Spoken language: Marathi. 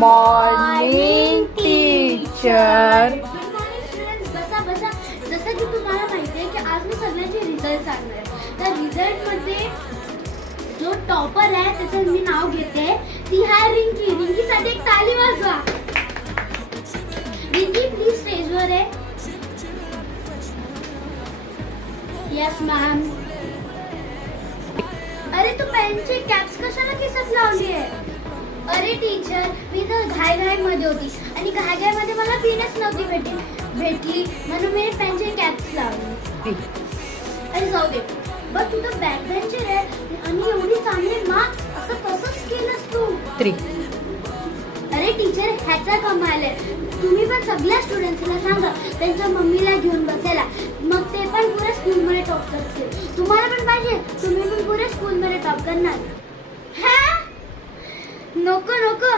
Morning teacher. Good morning students. बसा बसा. जसं की तुम्हाला माहिती आहे की आज मी सगळ्यांचे रिझल्ट सांगणार आहे. त्या रिझल्टमध्ये जो टॉपर आहे त्याचं मी नाव घेते. ती आहे रिंकी. रिंकीसाठी एक ताली वाजवा. रिंकी प्लीज स्टेजवर आहे. Yes ma'am. अरे तू पेनची कॅप्स कशाला केसात लावली आहे? अरे टीचर, मी तर घाईमध्ये होती आणि घाईमध्ये मला पेनच नव्हती भेटली म्हणून मी पेनची कॅप्स लावली. अरे जाऊ दे. बघ तू तर बॅक बेंचर आहे आणि एवढी चांगले मार्क्स असं कसंच केलंस तू? 3. अरे टीचर, ह्याचा कमाल आहे. तुम्ही पण सगळ्या स्टुडंट्सला सांगा त्यांच्या मम्मीला घेऊन बसायला, मग ते पण पुऱ्या स्कूलमध्ये टॉप करतील. तुम्हाला पण पाहिजे, तुम्ही पण पुऱ्या स्कूलमध्ये टॉप करणार. हा नको नको,